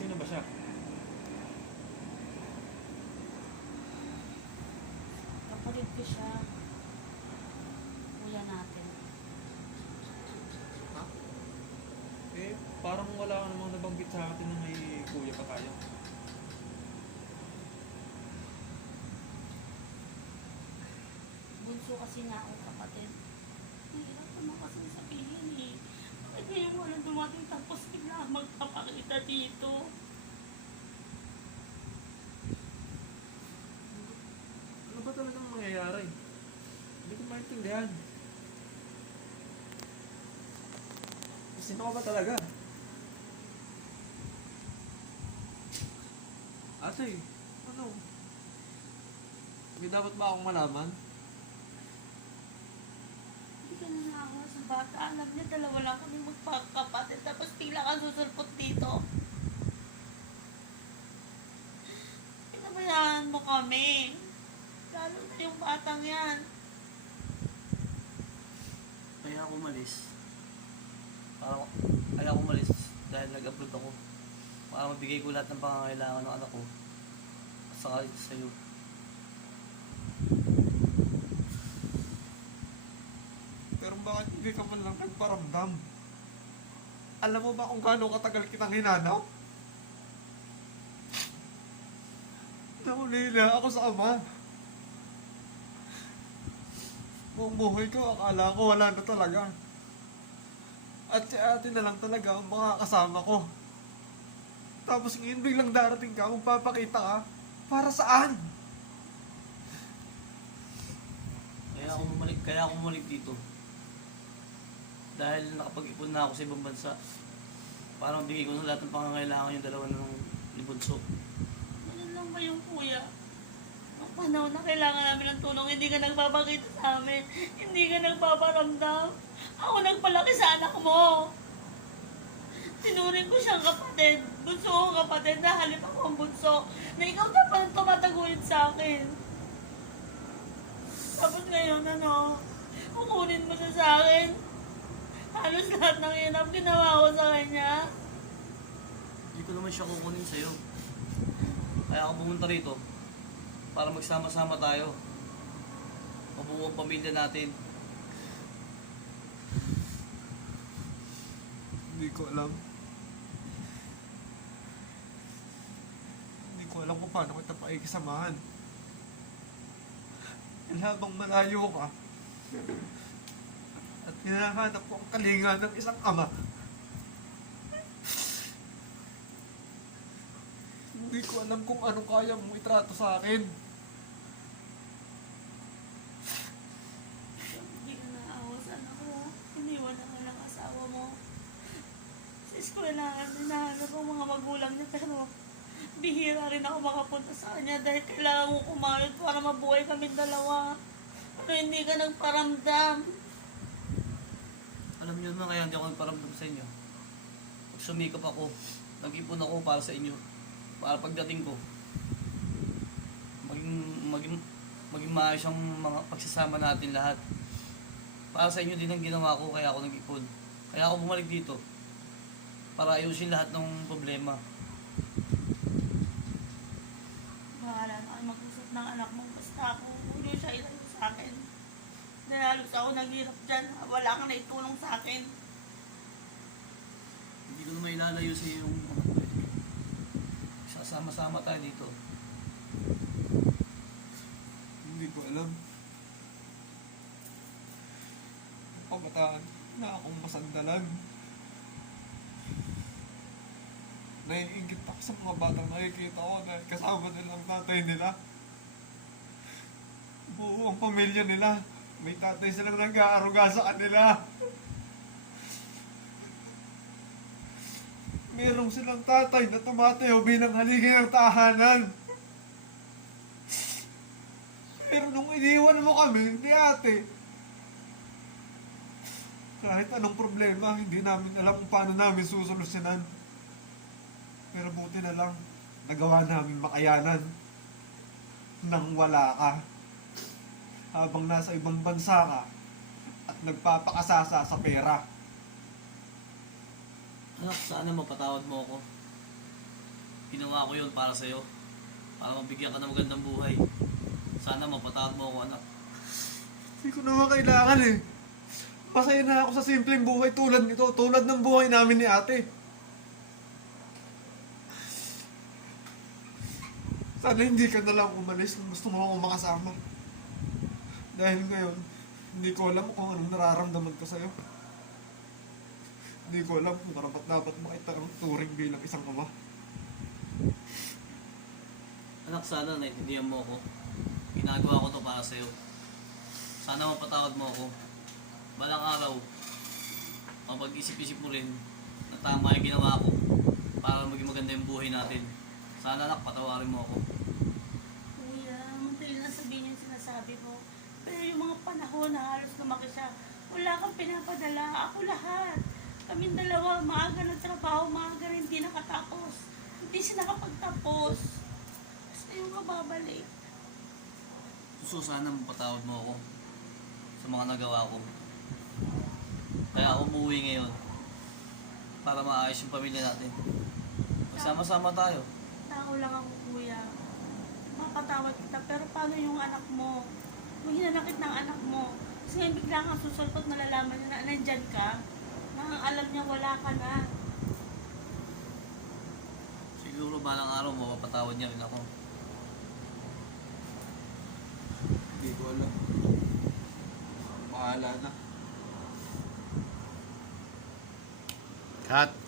Sino ba siya? Kapatid ko siya. Kuya natin. Ha? Eh, parang wala ka namang nabanggit sa atin na may kuya pa tayo. Bunso kasi na akong kapatid. Hirap naman kasi sabihin eh. Bakit ngayon wala dumating tapos bigla magpapakita dito? Ano ba talagang mangyayari? Hindi ko maintindihan. Sino ka ba talaga? Ate, ano? May dapat ba akong malaman? Hindi ka na nakawa sa bata. Alam niya dalawa lang kami magpapakapatid tapos bigla ka susulpot dito. Pinabayaan mo kami. Lalo na yung batang yan. Kaya ako umalis. Kaya ako umalis dahil nag-upload ako. Para mabigay ko lahat ng pangangailangan ng anak ko. At saka sa'yo. Pero bakit hindi ka man lang nagparamdam? Alam mo ba kung gaano katagal kitang hinanap? Nahuli na ako sa ama. Buong buhay ko, akala ko wala na talaga. At si ate na lang talaga ang makakasama ko. Tapos ngayon biglang darating ka, magpapakita ka. Para saan? Kaya ako bumalik dito. Dahil nakapag-ipon na ako sa ibang bansa. Para mabigay ko ng lahat ng pangangailangan yung dalawa ng ni Bunso. Ganun lang ba yung kuya? Ang panahon na kailangan namin ng tulong, hindi ka nagpapakita sa amin. Hindi ka nagpaparamdam. Ako nagpalaki sa anak mo. Tinuring ko siyang kapatid. Bunso kong kapatid na halip ako ang bunso. Na ikaw dapat ang tumataguyod sa akin. Tapos ngayon, kukunin mo siya sa akin. Halos lahat ng hirap ginawa ko sa kanya. Hindi ko naman siya kukunin sa'yo. Kaya ako pumunta rito. Para magsama-sama tayo. Mabuo ang pamilya natin. Hindi ko alam. Hindi ko alam kung paano kita pakikisamahan. Habang malayo ka, at hinahanap ko ang kalinga ng isang ama. Hindi ko alam kung ano kaya mong itrato sa akin. Hindi ka naawa sa anak ko. Iniwan na nga ng asawa mo. Sa eskwelahan, hinahanap ang mga magulang niya pero bihira rin ako makapunta sa kanya dahil kailangan ko kumayod para mabuhay kami dalawa. Pero hindi ka nagparamdam. Alam niyo naman kaya hindi ako nagparamdam sa inyo. Pag sumikap ako, nag-ipon ako para sa inyo. Para pagdating ko, maging maayos ang mga pagsasama natin lahat. Para sa inyo din ang ginawa ko, kaya ako nag-ipon. Kaya ako bumalik dito. Para ayusin lahat ng problema. Bahala na kayo mag-usap ng anak mo. Basta ako, huwag niyo siya ilayo sa akin. Dahil halos ako naghirap dyan. Wala kang naitulong sa akin. Hindi ko naman ilalayo sa iyo yung sasama-sama tayo dito. Hindi ko alam. Pagkataan na akong masandalan. Naiingit ako sa mga batang nakikita ko dahil kasama nila ang tatay nila. Buo ang pamilya nila. May tatay silang nag-aaruga sa kanila. Merong silang tatay na tumatayo bilang haligi ng tahanan. Pero nung iniwan mo kami, ni ate, kahit anong problema, hindi namin alam kung paano namin susolusyonan. Pero buti na lang, nagawa namin makayanan nang wala ka. Habang nasa ibang bansa ka at nagpapakasasa sa pera. Anak, sana mapatawad mo ako. Ginawa ko yun para sa'yo. Para mabigyan ka ng magandang buhay. Sana mapatawad mo ako, anak. Hindi ko naman kailangan eh. Masaya na ako sa simpleng buhay tulad nito. Tulad ng buhay namin ni ate. Sana hindi ka na lang umalis kung gusto mo akong makasama. Dahil ngayon, hindi ko alam kung anong nararamdaman ko sa'yo. Hindi ko alam kung dapat makita ang turing bilang isang ama. Anak, sana naiintindihan mo ako. Ginagawa ko to para sa'yo. Sana mapatawad mo ako. Balang araw, mapag-isip-isip mo rin na tama yung ginawa ko para maging maganda yung buhay natin. Sana anak, patawarin mo ako. Kuya, madali lang sabihin yung sinasabi mo. Pero yung mga panahon na halos lumaki siya, wala kang pinapadala. Ako lahat. Kaming dalawa, maaga nagtrabaho, maaga rin hindi nakatapos. Hindi siya nakapagtapos. Basta yung kababalik. Gusto sana mapatawad mo ako sa mga nagawa ko. Kaya ako umuwi ngayon para maayos yung pamilya natin. Magsama-sama tayo. Tao lang ako, kuya. Mapatawad kita, pero paano yung anak mo? Kung hinanakit ng anak mo, kasi ngayon bigla kang susulpot, malalaman niya na nandyan ka, na alam niya wala ka na. Siguro balang araw mapapatawad niya rin ako. Hindi ko alam. Bahala na. Cut.